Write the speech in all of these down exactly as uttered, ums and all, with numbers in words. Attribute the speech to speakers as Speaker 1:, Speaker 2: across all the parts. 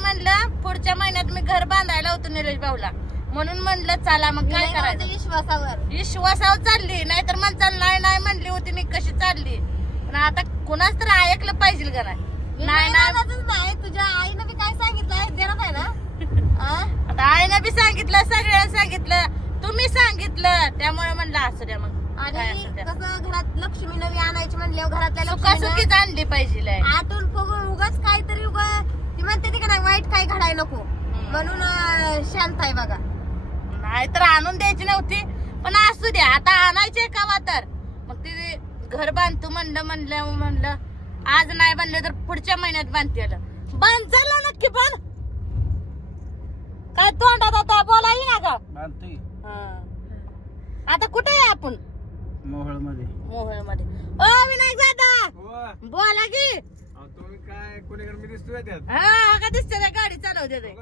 Speaker 1: म्हणलं पुढच्या महिन्यात मी घर बांधायला होतो निलेश भाऊला, म्हणून म्हणलं चला मग काय करायचं
Speaker 2: विश्वासावर
Speaker 1: विश्वासावर चालली, नाहीतर म्हणताल नाही नाही म्हणली होती मी कशी चालली. पण आता कुणाच तर ऐकलं पाहिजे का नाही. नाही
Speaker 2: नाही तुझ्या आईनं बी काय सांगितलं देणार आहे ना.
Speaker 1: आता आईनं बी सांगितलं, सगळ्यांना सांगितलं, तुम्ही सांगितलं, त्यामुळे म्हणलं असू द्या मग.
Speaker 2: आणि कसं घरात लक्ष्मी नवी आणायची म्हणल्यावर घरातल्या
Speaker 1: सुखासुखीच आणली पाहिजे.
Speaker 2: आटून फुगून उगाच काहीतरी उगा ती म्हणते ती का नाही वाईट काही घडाय नको म्हणून शांत आहे बघा.
Speaker 1: नाही तर आणून द्यायची नव्हती, पण असू द्या आता आणायचे कावा तर. मग ते घर बांधतो म्हणलं म्हणलं म्हणलं आज नाही बांधलं तर पुढच्या महिन्यात बांधते. बांध झालं नक्की पण काय तोंडात आता बोलाही ना का. आता कुठे आहे आपण?
Speaker 3: मोहोळ मध्ये.
Speaker 1: मोहोळ मध्ये. ओ विनायक दादा बोला की.
Speaker 3: तुम्ही काय कोणीकडे मी दिसतोय त्यात?
Speaker 1: हा का दिसते ना गाडी चालवते ते.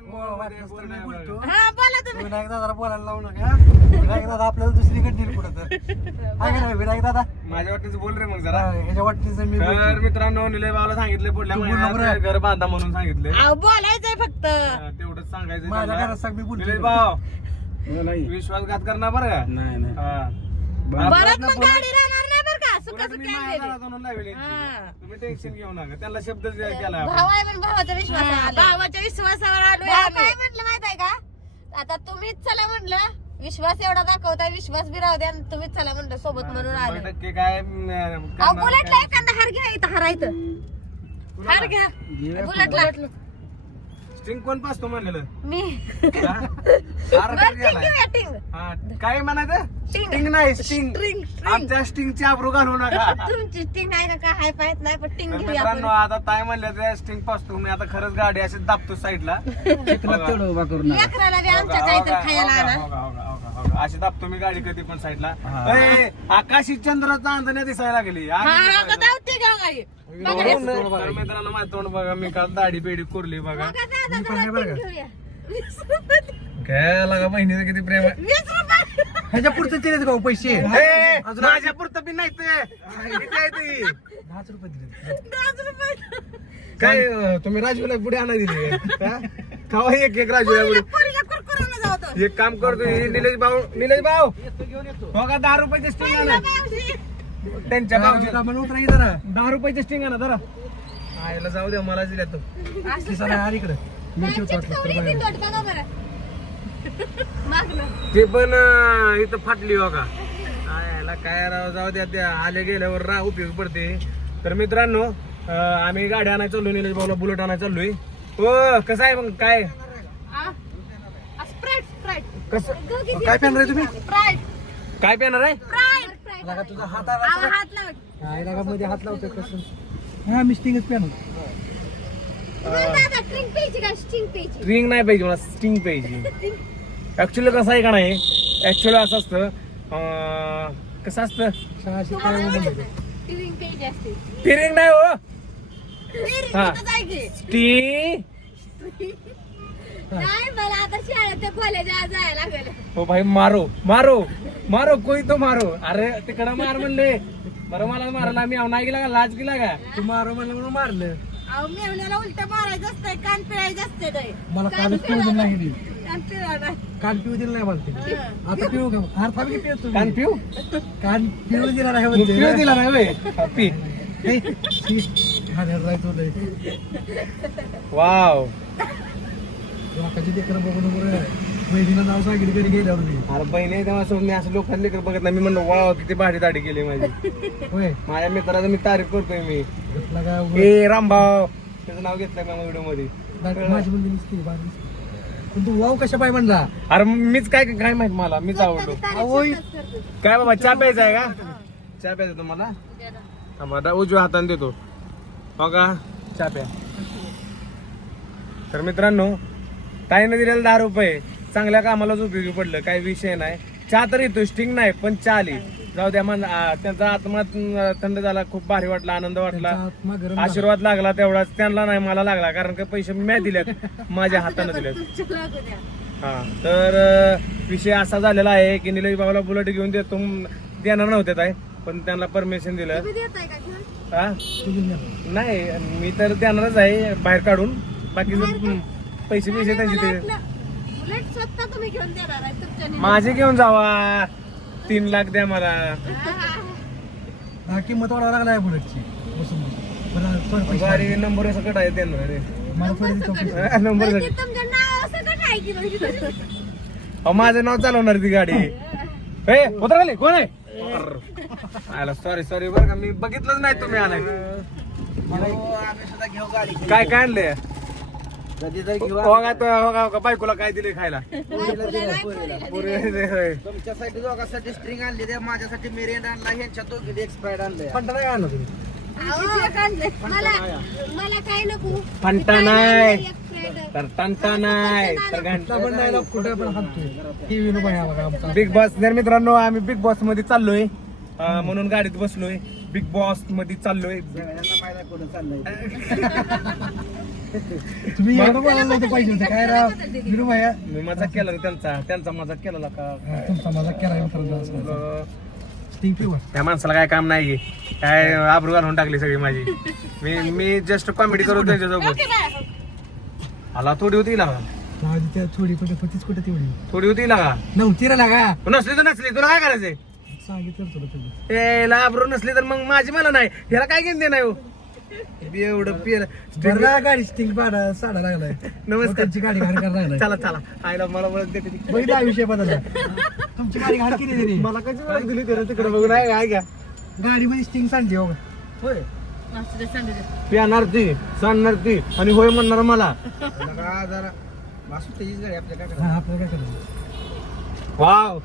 Speaker 1: हा बोला तुम्ही.
Speaker 4: विनायक दादा बोलायला लावू नका. विनायक दादा आपल्याला दुसरीकडे नेईल कुठं तर. आहे का विनायक दादा?
Speaker 3: माझ्या वाटणीचं बोल रे मग जरा.
Speaker 4: ह्याच्या वाटणीचं मी
Speaker 3: तर मित्रांनो निलय भावाला सांगितले पुढल्या महिन्यात घर बांधा म्हणून सांगितले.
Speaker 1: अहो बोलायचंय फक्त.
Speaker 3: तेवढंच सांगायचं.
Speaker 4: माझ्या घरात सांग मी बोलतो.
Speaker 3: निलय भाव विश्वासघात करणार बरं का? नाही नाही.
Speaker 1: परत मग गाडी राहणार नाही बरं का. सुखासुखी आणलेली.
Speaker 3: तुम्ही टेन्शन घेऊ नका. त्यांना शब्द केला.
Speaker 2: भाव आहे पण भावाचा विश्वास
Speaker 1: हा, भावाच्या विश्वासावर आलोय
Speaker 2: भाव
Speaker 1: आम्ही.
Speaker 2: काय म्हटलं माहित आहे का, आता तुम्हीच चला म्हणलं, विश्वास एवढा दाखवताय, विश्वास बी राहू द्या आणि तुम्हीच चला म्हणलं सोबत म्हणून आले.
Speaker 3: शंभर टक्के काय
Speaker 2: अहो बुलेटला एखादा हार घ्या, इथं हारायचं
Speaker 1: हार घ्या
Speaker 2: बुलेटला.
Speaker 3: स्टिंग कोण पाचतो म्हणलेलं?
Speaker 2: मी
Speaker 3: हा? हार
Speaker 2: बरं,
Speaker 3: कधी
Speaker 2: टिंग
Speaker 3: आलाय?
Speaker 2: घेऊया, टिंग.
Speaker 3: हा, काय म्हणायचं?
Speaker 2: स्टिंग.
Speaker 3: स्टिंग नाही स्टिंग.
Speaker 1: स्ट्रिंग
Speaker 3: आमच्या स्टिंगची आबरू घालू नका.
Speaker 2: तुमची टिंग आहे का काय हाय पाहत नाही पण टिंग
Speaker 3: तर
Speaker 2: घेऊया
Speaker 3: मित्रांनो
Speaker 2: आपण.
Speaker 3: आता ताई म्हणले ते स्टिंग पाचतो मी आता खरंच गाडी अशी दाबतो साईडला.
Speaker 4: तेवढं उभा करू नका.
Speaker 2: लेकराला बी आमच्या काहीतरी खायला आणा.
Speaker 3: अशी दाबतो मी गाडी कधी पण साईडला. आकाशी चंद्र चांदण्या दिसायला लागली.
Speaker 1: हा का धावते का गाडी.
Speaker 3: तर मित्रांनो माझं तोंड बघा, मी काल दाढी बेडी कोरली बघा.
Speaker 2: बघा दादा, जरा टिंग घेऊया. वीस
Speaker 3: काय लागा बहिणीचं किती प्रेम आहे.
Speaker 2: रुपये.
Speaker 4: ह्याच्या पुढचं दिलेत का पैसे?
Speaker 3: ए, माझ्या पुरतं बी नाही ते. किती आहे ते?
Speaker 4: दहाच रुपये दिले.
Speaker 1: दहाच रुपये.
Speaker 3: काय अं, तुम्ही राजूला पुढे आणा दिली खावा एक एक राजूला पुढे.
Speaker 1: पोरीला कुरकुरानं जावतो.
Speaker 3: एक काम करतो हे निलेश भाऊ निलेश भाऊ हो का दहा रुपयाचे स्टिंग आणा त्यांच्या भाऊची
Speaker 4: मला उतरा की जरा.
Speaker 3: दहा रुपयाचे स्टिंग आणा जरा आईला जाऊ द्या मला दिल्या तो
Speaker 4: किसा नाही, आली इकडं. मी ठेवतो
Speaker 2: चिप्स
Speaker 4: वाटलं तर
Speaker 2: कवडी
Speaker 4: बाहेर.
Speaker 2: तीन दोट बघा बरं. मागलं.
Speaker 3: ते पण अं, इथं फाटली हो का आयला काय राव जाऊ द्या त्या आले गेल्यावर रा उपयोग पडते. तर मित्रांनो अं, आम्ही गाडी आणायला चाललोय निलेश भाऊला बुलेट आणायला चाललोय. हो कसं आहे मग काय
Speaker 1: स्प्राईट स्प्राईट
Speaker 3: कसं
Speaker 4: काय पेन रे तुम्ही?
Speaker 1: स्प्राईट
Speaker 3: काय पेणार आहे
Speaker 1: स्प्राईट.
Speaker 4: लागा तुझा हात
Speaker 1: आवा
Speaker 4: आला.
Speaker 1: हात लाव.
Speaker 4: हाय लागा मध्ये हात लावतोय कसं. हा मी स्टिंगच पेन.
Speaker 2: दादा स्ट्रिंग प्यायची का स्ट्रिंग प्यायची.
Speaker 3: स्टिंग नाही पाहिजे मला स्टिंग पाहिजे. ऍक्च्युअली कसं आहे का नाही ऍक्च्युअली असं असतं अं, कसं असतं
Speaker 4: सहाशे काय म्हणतो.
Speaker 2: स्ट्रिंग प्यायची असते.
Speaker 3: स्टिरिंग नाही हो हा
Speaker 1: इथं जाय की.
Speaker 3: स्टी
Speaker 2: नाही मला आता शाळेत ते कॉलेजात जायला लागलं.
Speaker 3: हो भाई मारो मारो मारो कोई तो मारो. अरे तिकडं मार म्हणले बरं मला मारायला मी नाही गेला का लाज गेला का.
Speaker 4: तू मारो म्हणलं म्हणून मारलं.
Speaker 1: अहो मेवण्याला उलट मारायचं असतंय, कान पिळायचं असते ते.
Speaker 4: मला कालच पिऊ दिलं नाही हिने.
Speaker 1: कान पिळायला.
Speaker 4: कान पिऊ दिलं नाही मला ते. आता पिऊ का? हार थांब की पिऊ
Speaker 3: कान पिऊ
Speaker 4: कान पिऊ दिला नाही
Speaker 3: पिऊ
Speaker 4: म्हणते.
Speaker 3: दिला नाही होय पी
Speaker 4: हे, शी, हा धर राहतो लय.
Speaker 3: वाव
Speaker 4: लोकांची लेकरं बघून बरं बहिणीला नाव सांगितलं घरी गेल्यावर मी.
Speaker 3: अरे बहिणी तेव्हा असं मी असं लोकांना लेकर बघत नाही. मी म्हणलो वाव किती भारी दाढी केली माझी.
Speaker 4: होय
Speaker 3: माझ्या मित्राचं मी तारीफ करतोय मी.
Speaker 4: घेतला का उगाच.
Speaker 3: ए रामभाव त्याचं नाव घेतलं का व्हिडिओ मध्ये.
Speaker 4: दाट- माझी मुलगी नुसती बारीक दिसते. पण तू वाव कशा पाय म्हणला.
Speaker 3: अरे मीच काय काय माहित मला मीच आवडलो.
Speaker 4: होय
Speaker 3: काय बाबा चहा प्यायचा आहे का चहा प्यायचा तुम्हाला थांबा उजव्या हाताने देतो हो का चहा प्या. तर मित्रांनो ताईने दिलेलं दहा रुपये चांगल्या कामालाच उपयोगी पडलं काही विषय नाही. चहा तर येतो स्टिंग नाही पण चहा आली जाऊ द्या मन आ, त्यांचा आत्मा अं, थंड झाला खूप भारी वाटला आनंद वाटला
Speaker 4: आत्मा गरम झाला.
Speaker 3: आशीर्वाद लागला तेवढाच त्यांना नाही मला लागला कारण का पैसे मी दिलेत माझ्या हाताने दिलेत. हा तर अं, विषय असा झालेला आहे की निलेश बाबाला बुलेट घेऊन देतो देणार नव्हते ताई पण त्यांना परमिशन दिलं.
Speaker 2: तुम्ही देताय का घेऊन?
Speaker 3: हा
Speaker 4: तुझी नाही.
Speaker 3: नाही मी तर देणारच आहे बाहेर काढून बाकीचं पैसे पैसे त्यांचे ते
Speaker 2: बुलेट स्वतः तुम्ही घेऊन देणार आहे तुमच्या निमित्त.
Speaker 3: माझे घेऊन जावा तीन लाख द्या मला
Speaker 4: हा, किंमत वाढवा लागला आहे बुलेटची बसून बसून. बरं, थोडे पैसे
Speaker 3: गाडी नंबर सकट आहे देणार रे
Speaker 4: मला थोडे चौकशी
Speaker 3: नंबर
Speaker 2: म्हणजे तुमच्या नाव सगळं काय की म्हणजे
Speaker 3: अहो, माझं नाव चालवणार ती गाडी ए उतरले कोण आहे आला सॉरी सॉरी बरं का मी बघितलंच नाही तुम्ही आलाय काय काय आणलंय बायकोला काय दिले खायला पुरे दे, होय.
Speaker 5: तुमच्यासाठी दोघांसाठी स्ट्रिंग आणली ते माझ्यासाठी मिरिंड आणला ह्यांच्या दोघी एक्सपायर्ड आणले
Speaker 3: फंटा नाही आणला तुम्ही
Speaker 2: मला मला काय नको
Speaker 3: फंटा नाही
Speaker 2: एक फ्रेंड
Speaker 3: तर टंटा नाही तर घंटा
Speaker 4: पण नाही कुठे पण हाणतोय टीव्ही नको आहे बघा आमचा
Speaker 3: बिग बॉस जर मित्रांनो आम्ही बिग बॉस मध्ये चाललोय अं, म्हणून गाडीत बसलोय बिग बॉस मध्ये चाललोय
Speaker 5: सगळ्यांना माहिती कुठं चाललंय
Speaker 4: तुम्ही एवढं बोलायला नव्हतं पाहिजे होतं काय राव विनू भैया
Speaker 3: मी मजाक केला रे त्यांचा त्यांचा मजाक केला का
Speaker 4: हा, तुमचा माझा केला मित्रांनो
Speaker 3: अं,
Speaker 4: स्टिंग पिवर
Speaker 3: त्या माणसाला काय काम नाही काय आबरू घालून टाकली सगळी माझी मी मी जस्ट कॉमेडी करू त्यांच्यासोबत आला थोडी होती लागा
Speaker 4: त्या थोडी कुठे होतीच कुठे तेवढी
Speaker 3: थोडी होती लागा
Speaker 4: नव्हती रे लागा
Speaker 3: नसली तर नसली तुला काय करायचंय
Speaker 4: सांगितलं तुला तुम्ही
Speaker 3: ए लाबरू नसली तर मग माझी मला नाही ह्याला काय घेऊन दे नाही एवढं पिर
Speaker 4: बरं ना, गाडी स्टिंग पाडा साडा लागलाय
Speaker 3: नमस्कार
Speaker 4: त्यांची गाडी घाण करायला लागलाय
Speaker 3: चला चला आईला मला ओळख देते ती.
Speaker 4: बघितला विषय बदलला तुमची गाडी घाण केली त्यांनी
Speaker 3: मला कशी ओळख दिली त्याला तिकडे बघून आहे काय घ्या
Speaker 4: गाडीमध्ये स्टिंग सांगते हो होय
Speaker 3: पिणार ती सांगणार ती आणि होय म्हणणार मला
Speaker 5: लगा जरा वासू त्याचीच गाडी आपल्या काय
Speaker 4: हा, आपल्याला काय करायचं
Speaker 3: वाव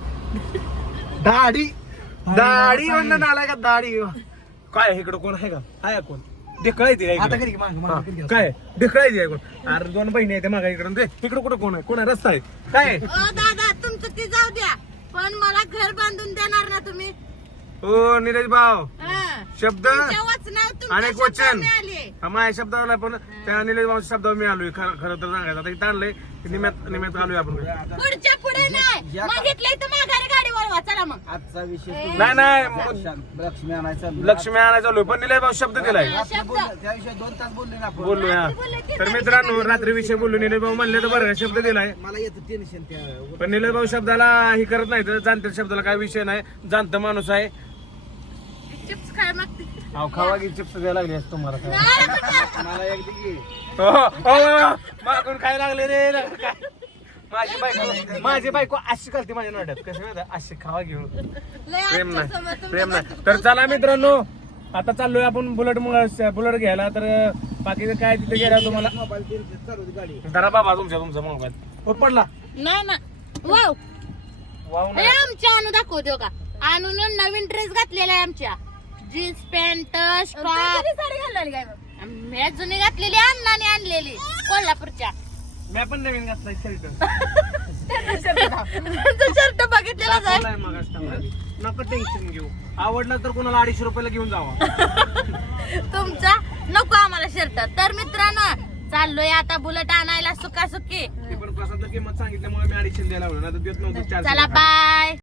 Speaker 3: दाढी दाढी म्हणणं आलाय का दाढी काय इकडं कोण आहे का आहे कोण ढेकळायची आहे
Speaker 4: आता
Speaker 3: इकडं.
Speaker 4: करी की मागं,
Speaker 3: हा,
Speaker 4: मागं करी की.
Speaker 3: काय ढेकळायची आहे कोण अरे दोन बहिणी आहेत मागा इकडून ते इकडं कुठं कोण आहे कोण आहे रस्ता आहे काय आहे?
Speaker 1: ओ दादा तुमचं ते जाऊ द्या पण मला घर बांधून देणार ना तुम्ही
Speaker 3: ओ निलेश भाऊ
Speaker 1: हा.
Speaker 3: शब्द
Speaker 1: तुमच्या वचनावर तुमच्या
Speaker 3: अनेक वचन
Speaker 1: शब्दावर मी आले.
Speaker 3: हा, माझ्या शब्दावर पण त्या निलेश भाऊ शब्दावर मी आलोय खरं खरं तर सांगायचं आता इथं आणलंय निम्यात निम्यात आलोय आपण
Speaker 1: पुढच्या पुढे नाही मागितलंय तर माघारी गाडी वळवा चला मग
Speaker 5: आजचा विषय
Speaker 3: नाही नाही
Speaker 5: लक्ष्मी आणायचा
Speaker 3: लक्ष्मी आणायचं आलोय पण निलेश भाऊ शब्द दिलाय
Speaker 1: शब्द
Speaker 5: त्या विषयी दोन तास बोलले ना आपण
Speaker 3: बोललोय हा तर मित्रांनो रात्री विषय बोललो निलेश भाऊ म्हणले तर बरं का, शब्द दिलाय
Speaker 5: मला येतं टेन्शन त्या
Speaker 3: पण निलेश भाऊ शब्दाला ही करत नाही तर जाणत्या शब्दाला काय विषय नाही जाणता माणूस आहे
Speaker 1: चिप्स काय मागते
Speaker 3: अहो खावा की चिप्स द्यायला लागली असं तुम्हाला काय.
Speaker 5: मला एकदा की
Speaker 3: हो, हो, हो, मागून काय लागले रे काय? माझी बायको माझी बायको अशी करते माझ्या नाट्यात कसं माहिती अशी खावा घेऊन प्रेम नाही प्रेम नाही तर चला मित्रांनो आता चाललोय आपण बुलेट बुलेट घ्यायला तर बाकीचं काय तिथे गेला तुम्हाला
Speaker 5: मोबाईल चालू होती गाडी
Speaker 3: धरा बाबा तुमच्या तुमचा मोबाईल हो पडला
Speaker 1: नाही ना वाव
Speaker 3: वाव
Speaker 1: हे
Speaker 3: नाही
Speaker 1: आमच्या आणू दाखवतो का आणून नवीन ड्रेस घातलेला आहे आमच्या जीन्स पॅन्ट स्टॉप
Speaker 2: साडी घालणार काय मग?
Speaker 1: मी जुनी घातलेली अण्णाने आणलेली कोल्हापूरच्या
Speaker 3: मी पण नवीन घातलाय शर्ट
Speaker 1: शर्ट बघितलेलाच आहे
Speaker 3: मग नका टेन्शन घेऊ आवडला तर कोणाला अडीचशे रुपयाला घेऊन जावा
Speaker 1: तुमचा नको आम्हाला शर्ट तर मित्रांनो चाललोय आता बुलेट आणायला सुका सुकी
Speaker 3: ती पण प्रसादला किंमत सांगितल्यामुळे मी अडीचशे द्यायला लागलो ना तर देत नव्हतं चारशे
Speaker 1: चला बाय